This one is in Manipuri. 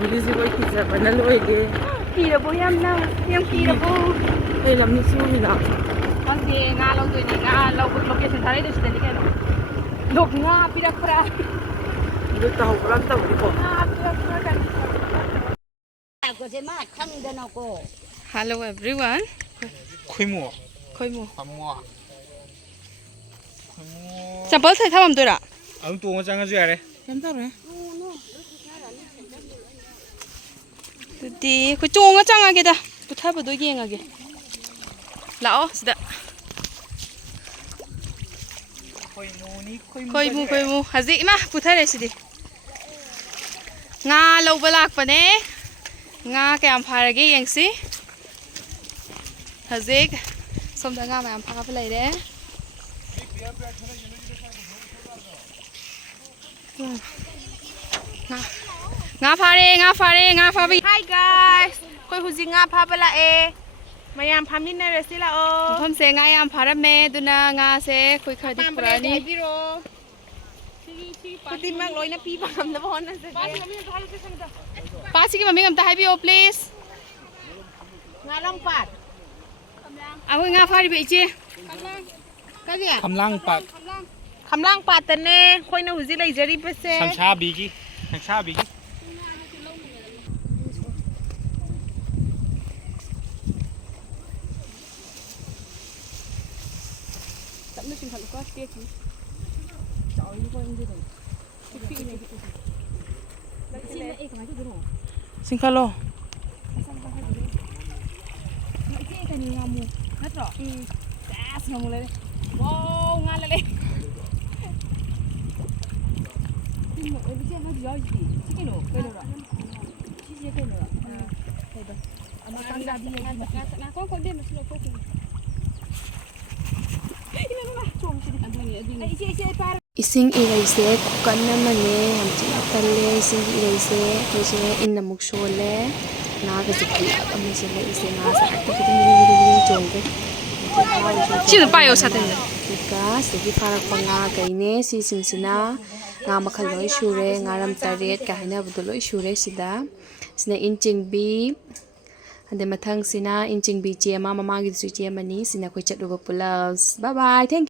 ꯂꯝꯕꯤꯁꯤ ꯂꯣꯏ ꯀꯤꯖꯕꯅ ꯂꯣꯏꯒꯦ ꯀꯤꯔꯕꯣ ꯌꯥꯝꯅ ꯌꯥꯝ ꯀꯤꯔꯕꯣ ꯑꯩ ꯂꯝꯕꯤ ꯁꯤꯒꯤꯅ ꯈꯪꯗꯦ ꯉꯥ ꯂꯧꯗꯣꯏꯅꯦ ꯉꯥ ꯂꯧꯕ ꯂꯣꯀꯦꯁꯟ ꯊꯥꯔꯛꯏꯗꯣ ꯁꯤꯗꯅꯤ ꯀꯩꯅꯣ ꯉꯥ ꯄꯤꯔꯛꯄ꯭ꯔꯥ ꯑꯗꯨ ꯇꯧꯕ꯭ꯔꯥ ꯇꯧꯕꯀꯣ ꯉꯥ ꯄꯤꯔꯛꯄ꯭ꯔꯥ ꯀꯔꯤ ꯈꯪꯗꯅꯀꯣ Hello everyone ꯈꯣꯏꯃꯨ ꯈꯣꯏꯃꯨ ꯑꯃꯨ ꯆꯝꯄꯜ ꯁꯥꯏ ꯊꯝꯃꯝꯗꯣꯏꯔꯥ ꯑꯗꯨꯝ ꯇꯣꯡꯉ ꯆꯪꯉꯁꯨ ꯌꯥꯔꯦ ꯀꯩꯝ ꯇꯧꯔꯦ ꯑꯗꯨꯗꯤ ꯑꯩꯈꯣꯏ ꯆꯣꯡꯉ ꯆꯪꯉꯒꯦꯗ ꯄꯨꯊꯕꯗꯣ ꯌꯦꯡꯉꯒꯦ ꯂꯥꯛꯑꯣ ꯁꯤꯗ ꯈꯣꯏꯃꯨ ꯍꯧꯖꯤꯛ ꯏꯃꯥ ꯄꯨꯊꯔꯦ ꯁꯤꯗꯤ ꯉꯥ ꯂꯧꯕ ꯂꯥꯛꯄꯅꯦ ꯉꯥ ꯀꯌꯥꯝ ꯐꯥꯔꯒꯦ ꯌꯦꯡꯁꯤ ꯍꯧꯖꯤꯛ ꯁꯣꯝꯗ ꯉꯥ ꯃꯌꯥꯝ ꯐꯥꯕ ꯂꯩꯔꯦ ꯉꯥ ꯐꯥꯔꯦ ꯉꯥ ꯐꯥꯕ Hi guys ꯑꯩꯈꯣꯏ ꯍꯧꯖꯤꯛ ꯉꯥ ꯐꯥꯕ ꯂꯥꯛꯑꯦ ꯃꯌꯥꯝ ꯐꯥꯃꯤꯟꯅꯔꯁꯤ ꯂꯥꯛꯑꯣ ꯃꯐꯝꯁꯦ ꯉꯥ ꯌꯥꯝ ꯐꯥꯔꯝꯃꯦ ꯑꯗꯨꯅ ꯉꯥꯁꯦ ꯑꯩꯈꯣꯏ ꯈꯔꯗꯤ ꯄꯨꯔꯛꯑꯅꯤ ꯍꯥꯏꯕꯤꯔꯣ ꯈꯨꯗꯤꯡꯃꯛ ꯂꯣꯏꯅ ꯄꯤꯕ ꯉꯝꯅꯕ ꯍꯣꯠꯅꯖꯒꯦ ꯄꯥꯠꯁꯤꯒꯤ ꯃꯃꯤꯡ ꯑꯝꯇ ꯍꯥꯏꯕꯤꯌꯣ ꯄ꯭ꯂꯤꯖ ꯉꯥꯂꯪꯄꯥꯠ ꯑꯩꯈꯣꯏ ꯉꯥ ꯐꯥꯔꯤꯕ ꯏꯆꯦ ꯀꯔꯤ ꯈꯝꯂꯥꯡꯄꯥꯠ ꯈꯝꯂꯥꯡꯄꯥꯠꯇꯅꯦ ꯑꯩꯈꯣꯏꯅ ꯍꯧꯖꯤꯛ ꯂꯩꯖꯔꯤꯕꯁꯦ ꯁꯪꯁꯥꯕꯤꯒꯤ Tạm nước chừng quá kia chứ. 싱칼로 Ising ilayse kukan naman yam tinatalle ising ilayse kasi inna muksole na kasi kaya kami sila ising asa at kita jongbe Sino payo sa atin? Ika sige parang pangagay ne si singsina nga makaloy shure nga ram taret kahina buduloy shure sida sina inching bi ande mathang sina inching bi chema mamagi su chema ni sina koi chatluba pulas bye bye thank you